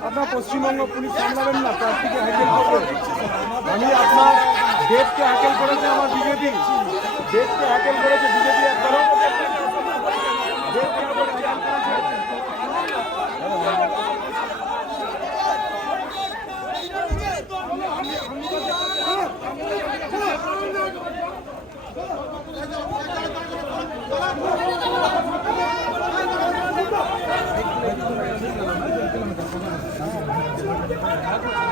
আপনার পশ্চিমবঙ্গ পুলিশ সামলাবেন না প্রার্থীকে হ্যাকেল করবে আমি আপনার দেবকে হ্যাকেল করেছে, আমার বিজেপি। দেবকে হ্যাকেল করেছে বিজেপি এক নমস্কার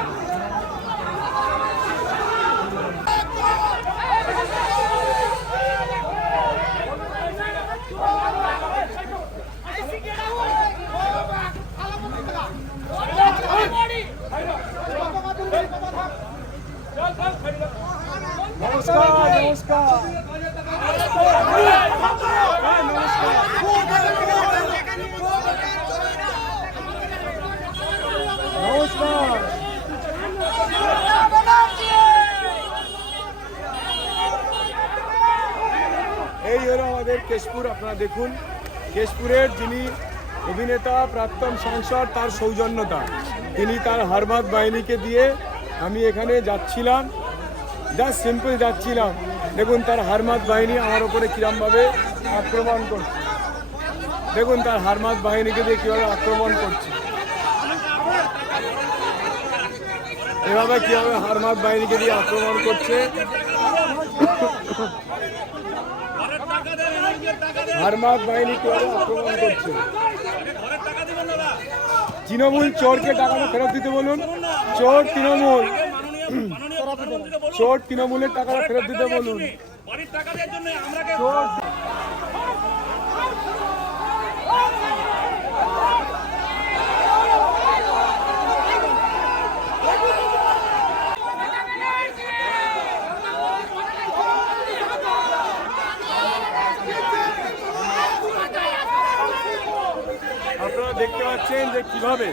নমস্কার নমস্কার এই হলো আমাদের কেশপুর, আপনারা দেখুন। কেশপুরের যিনি অভিনেতা, প্রাক্তন সাংসদ, তার সৌজন্যতা। তিনি তার হারবাদ বাহিনীকে দিয়ে আমি এখানে যাচ্ছিলাম। জাস্ট সিম্পল যাচ্ছিলাম। দেখুন, তার হারমাত বাহিনী আমার ওপরে কিরমভাবে আক্রমণ করছে। দেখুন, তার হারমাত বাহিনীকে দিয়ে কীভাবে আক্রমণ করছে। এভাবে কীভাবে হারমাত বাহিনীকে দিয়ে আক্রমণ করছে। হারমাত বাহিনী আক্রমণ করছে। তৃণমূল চোরকে টাকাটা ফেরত দিতে বলুন। চোর তৃণমূল। চোর তৃণমূলের টাকাটা ফেরত দিতে বলুন। আপনারা দেখতে পাচ্ছেন যে কীভাবে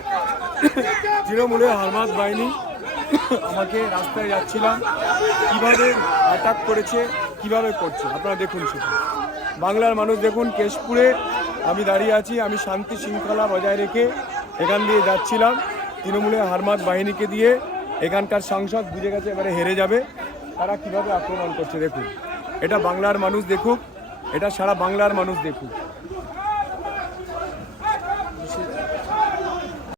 তৃণমূলের হারমাত বাহিনী আমাকে রাস্তায় যাচ্ছিলাম, কীভাবে অ্যাটাক করেছে, কীভাবে করছে, আপনারা দেখুন সেটা। বাংলার মানুষ দেখুন, কেশপুরে আমি দাঁড়িয়ে আছি, আমি শান্তি শৃঙ্খলা বজায় রেখে এখান দিয়ে যাচ্ছিলাম, তৃণমূলের হারমাত বাহিনীকে দিয়ে এখানকার সাংসদ বুঝে গেছে এবারে হেরে যাবে, তারা কীভাবে আক্রমণ করছে দেখুন। এটা বাংলার মানুষ দেখুক, এটা সারা বাংলার মানুষ দেখুক।